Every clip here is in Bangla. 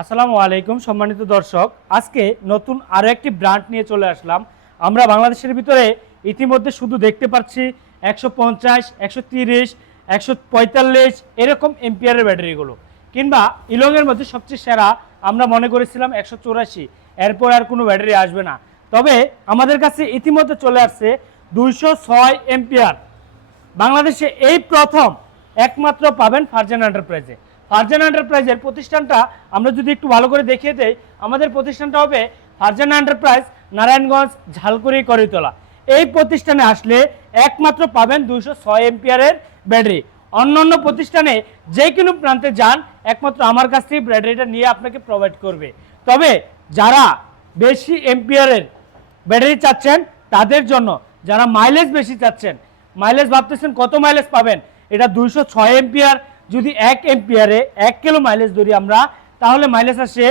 আসসালামু আলাইকুম সম্মানিত দর্শক, আজকে নতুন আরও একটি ব্র্যান্ড নিয়ে চলে আসলাম। আমরা বাংলাদেশের ভিতরে ইতিমধ্যে শুধু দেখতে পাচ্ছি 150, 130, 145 এরকম এম্পিয়ারের ব্যাটারিগুলো, কিংবা ইলংয়ের মধ্যে সবচেয়ে সেরা আমরা মনে করেছিলাম 184, এরপর আর কোনো ব্যাটারি আসবে না। তবে আমাদের কাছে ইতিমধ্যে চলে আসছে 206 এম্পিয়ার। বাংলাদেশে এই প্রথম একমাত্র পাবেন ফারজানা এন্টারপ্রাইজে। ফারজানা এন্টারপ্রাইজের প্রতিষ্ঠানটা আমরা যদি একটু ভালো করে দেখিয়ে দেই, আমাদের প্রতিষ্ঠানটা হবে ফারজানা এন্টারপ্রাইজ, নারায়ণগঞ্জ, ঝালকুড়ি, করিতলা। এই প্রতিষ্ঠানে আসলে একমাত্র পাবেন 206 এম্পিয়ারের ব্যাটারি। অন্যান্য প্রতিষ্ঠানে যে কোনো প্রান্তে যান, একমাত্র আমার কাছ থেকে ব্যাটারিটা নিয়ে আপনাকে প্রোভাইড করবে। তবে যারা বেশি এম্পিয়ারের ব্যাটারি চাচ্ছেন তাদের জন্য, যারা মাইলেজ বেশি চাচ্ছেন, মাইলেজ ভাবতেছেন কত মাইলেজ পাবেন, এটা 206 এম্পিয়ার। যদি 1 এম্পিয়ারে 1 কিলো মাইলেজ ধরি আমরা, তাহলে মাইলেজ আসে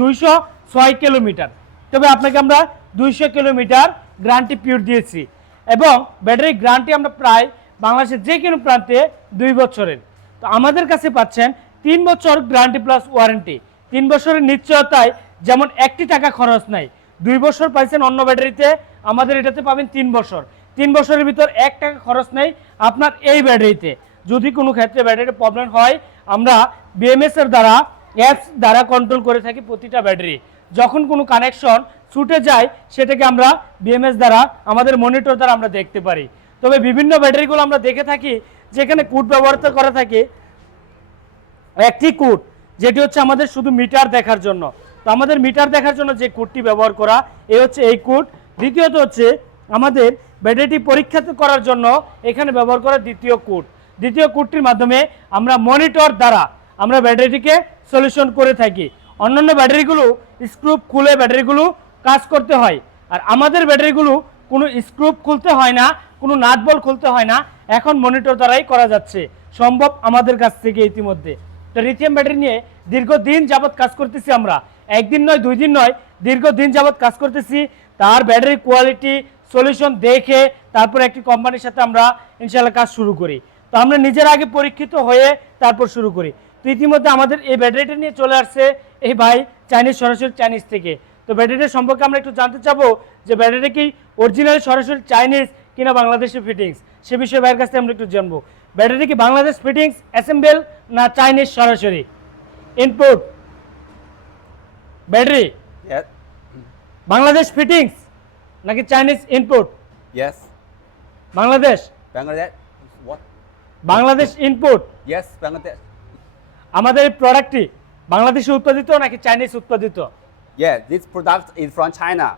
206 কিলোমিটার। তবে আপনাকে আমরা 200 কিলোমিটার গ্যারান্টি পিরিয়ড দিয়েছি, এবং ব্যাটারি গ্যারান্টি আমরা প্রায় বাংলাদেশের যে কোনো প্রান্তে 2 বছরের। তো আমাদের কাছে পাচ্ছেন 3 বছর গ্যারান্টি প্লাস ওয়ারেন্টি। 3 বছরের নিশ্চয়তায় যেমন 1 টাকা খরচ নাই। 2 বছর পাইছেন অন্য ব্যাটারিতে, আমাদের এটাতে পাবেন 3 বছর। 3 বছরের ভিতর 1 টাকা খরচ নেই আপনার এই ব্যাটারিতে। যদি কোনো ক্ষেত্রে ব্যাটারির প্রবলেম হয়, আমরা বিএমএস এর দ্বারা, অ্যাপস দ্বারা কন্ট্রোল করে থাকি প্রতিটা ব্যাটারি। যখন কোনো কানেকশন ছুটে যায়, সেটাকে আমরা বিএমএস দ্বারা, আমাদের মনিটর দ্বারা আমরা দেখতে পারি। তবে বিভিন্ন ব্যাটারিগুলো আমরা দেখে থাকি যেখানে কোড ব্যবহার করা থাকে, একটি কোড যেটি হচ্ছে আমাদের শুধু মিটার দেখার জন্য। তো আমাদের মিটার দেখার জন্য যে কোডটি ব্যবহার করা, এই হচ্ছে এই কোড। দ্বিতীয়ত হচ্ছে আমাদের ব্যাটারিটি পরীক্ষা করার জন্য এখানে ব্যবহার করা দ্বিতীয় কোড। দ্বিতীয় কোডটির মাধ্যমে আমরা মনিটর দ্বারা আমরা ব্যাটারিটিকে সলিউশন করে থাকি। অন্যান্য ব্যাটারিগুলো স্ক্রু খুলে ব্যাটারিগুলো কাজ করতে হয়, আর আমাদের ব্যাটারিগুলো কোনো স্ক্রু খুলতে হয় না, কোনো নাট বল্ট খুলতে হয় না। এখন মনিটর দ্বারাই করা যাচ্ছে সম্ভব আমাদের কাছ থেকে ইতিমধ্যে। তো লিথিয়াম ব্যাটারি নিয়ে দীর্ঘদিন যাবৎ কাজ করতেছি আমরা, একদিন নয়, 2 দিন নয়, দীর্ঘদিন যাবৎ কাজ করতেছি। তার ব্যাটারি কোয়ালিটি সলিউশন দেখে তারপর একটি কোম্পানির সাথে আমরা ইনশাআল্লাহ কাজ শুরু করি। তো আমরা নিজের আগে পরীক্ষিত হয়ে তারপর শুরু করি। তো ইতিমধ্যে আমাদের এই ব্যাটারিটা নিয়ে চলে আসছে এই ভাই চাইনিজ, সরাসরি চাইনিজ থেকে। তো ব্যাটারিটার সম্পর্কে আমরা একটু জানতে চাবো যে ব্যাটারি কি অরিজিনাল সরাসরি চাইনিজ কিনা বাংলাদেশের ফিটিংস, সে বিষয়ে ভাইয়ের কাছ থেকে আমরা একটু জানবো। ব্যাটারি কি বাংলাদেশ ফিটিংস অ্যাসেম্বল না চাইনিজ সরাসরি ইনপুট ব্যাটারি? বাংলাদেশ ফিটিংস নাকি Chinese input? Yes. Bangladesh. Bangladesh. What? Bangladesh input. Yes, Bangladesh. আমাদের এই প্রোডাক্টটি বাংলাদেশে উৎপাদিত নাকি চাইনিজ উৎপাদিত? Yeah, this product is from China.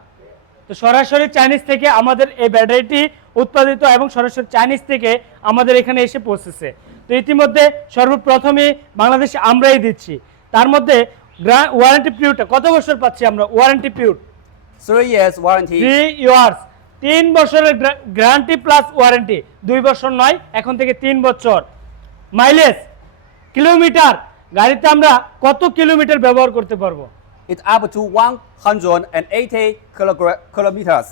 তো সরাসরি চাইনিজ থেকে আমাদের এই ব্যাটারিটি উৎপাদিত, এবং সরাসরি চাইনিজ থেকে আমাদের এখানে এসে পৌঁছেছে। তো ইতিমধ্যে সর্বপ্রথমে বাংলাদেশে আমরাই দিচ্ছি। তার মধ্যে ওয়ারেন্টি পিরিয়ডটা কত বছর পাচ্ছি আমরা? Warranty period 3 years warranty. 3 years, 3 বছরের গ্যারান্টি প্লাস ওয়ারেন্টি। 2 বছর নয়, এখন থেকে 3 বছর। মাইলেজ কিলোমিটার, গাড়িতে আমরা কত কিলোমিটার ব্যবহার করতে পারবো? It's up to 180 kilometers.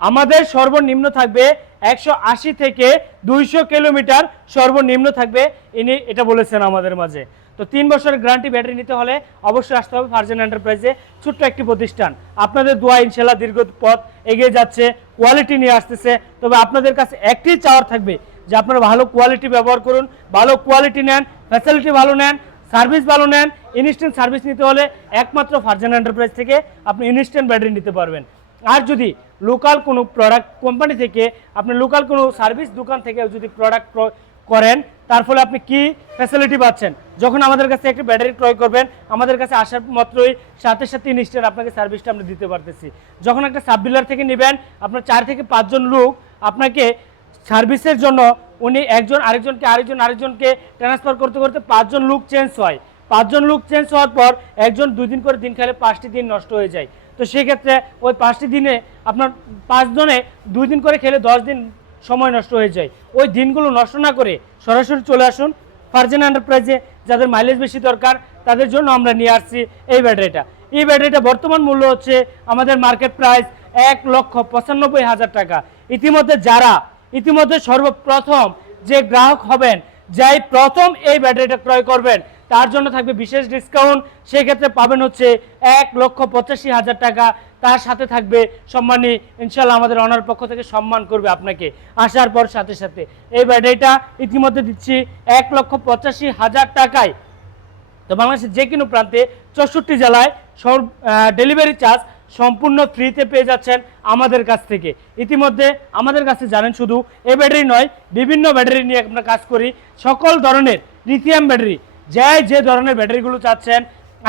আমাদের সর্বনিম্ন থাকবে 180 থেকে 200 কিলোমিটার সর্বনিম্ন থাকবে, ইনি এটা বলেছেন আমাদের মাঝে। তো 3 বছরের গ্যারান্টি ব্যাটারি নিতে হলে অবশ্যই আসতে হবে ফারজানা এন্টারপ্রাইজে। ছোট্ট একটি প্রতিষ্ঠান, আপনাদের দোয়া ইনশাআল্লাহ দীর্ঘ পথ এগিয়ে যাচ্ছে, কোয়ালিটি নিয়ে আসতেছে। তবে আপনাদের কাছে একটি চাওয়ার থাকবে যে আপনারা ভালো কোয়ালিটি ব্যবহার করুন, ভালো কোয়ালিটি নেন, ফ্যাসিলিটি ভালো নেন, সার্ভিস ভালো নেন। ইনস্ট্যান্ট সার্ভিস নিতে হলে একমাত্র ফারজানা এন্টারপ্রাইজ থেকে আপনি ইনস্ট্যান্ট ব্যাটারি নিতে পারবেন। আর যদি লোকাল কোনো প্রোডাক্ট কোম্পানি থেকে, আপনি লোকাল কোনো সার্ভিস দোকান থেকে যদি প্রোডাক্ট করেন, তার ফলে আপনি কি ফ্যাসিলিটি পাচ্ছেন? যখন আমাদের কাছে একটি ব্যাটারি ক্রয় করবেন, আমাদের কাছে আসার মাত্রই সাথে সাথে ইনস্ট্যান্ট আপনাকে সার্ভিসটা আমরা দিতে পারতেছি। যখন একটা সাব ডিলার থেকে নেবেন, আপনার 4 থেকে 5 জন লোক আপনাকে সার্ভিসের জন্য, উনি একজন আরেকজনকে ট্রান্সফার করতে করতে 5 জন লোক চেঞ্জ হয়। 5 জন লোক চেঞ্জ হওয়ার পর একজন 2 দিন করে দিন খেলে 5টি দিন নষ্ট হয়ে যায়। তো সেক্ষেত্রে ওই 5টি দিনে আপনার 5 জনে 2 দিন করে খেলে 10 দিন সময় নষ্ট হয়ে যায়। ওই দিনগুলো নষ্ট না করে সরাসরি চলে আসুন ফারজানা এন্টারপ্রাইজে। যাদের মাইলেজ বেশি দরকার তাদের জন্য আমরা নিয়ে আসছি এই ব্যাটারিটা। এই ব্যাটারিটা বর্তমান মূল্য হচ্ছে আমাদের মার্কেট প্রাইস 1,95,000 টাকা। ইতিমধ্যে সর্বপ্রথম যে গ্রাহক হবেন, যাই প্রথম এই ব্যাটারিটা ক্রয় করবেন, তার জন্য থাকবে বিশেষ ডিসকাউন্ট। সেক্ষেত্রে পাবেন হচ্ছে 1,85,000 টাকা। তার সাথে থাকবে সম্মানী, ইনশাল্লাহ আমাদের অনার পক্ষ থেকে সম্মান করবে আপনাকে আসার পর সাথে সাথে। এই ব্যাটারিটা ইতিমধ্যে দিচ্ছি 1,85,000 টাকায়। তো বাংলাদেশের যে কোনো প্রান্তে 64 জেলায় ডেলিভারি চার্জ সম্পূর্ণ ফ্রিতে পেয়ে যাচ্ছেন আমাদের কাছ থেকে। ইতিমধ্যে আমাদের কাছে জানেন শুধু এই ব্যাটারি নয়, বিভিন্ন ব্যাটারি নিয়ে আমরা কাজ করি। সকল ধরনের লিথিয়াম ব্যাটারি, যে ধরনের ব্যাটারিগুলো চাচ্ছেন,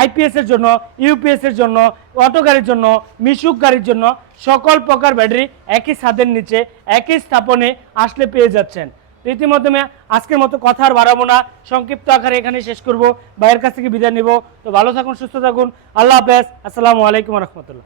আইপিএস এর জন্য, ইউপিএস এর জন্য, অটো গাড়ির জন্য, মিশুক গাড়ির জন্য, সকল প্রকার ব্যাটারি একই ছাদের নিচে একই স্থাপনে আসলে পেয়ে যাচ্ছেন। তো ইতিমধ্যে আমি আজকের মতো কথা আর বাড়াবো না, সংক্ষিপ্ত আকারে এখানে শেষ করব। ভাইয়ের কাছ থেকে বিদায় নিব। তো ভালো থাকুন, সুস্থ থাকুন, আল্লাহ হাফেজ, আসসালামু আলাইকুম রহমতুল্লাহ।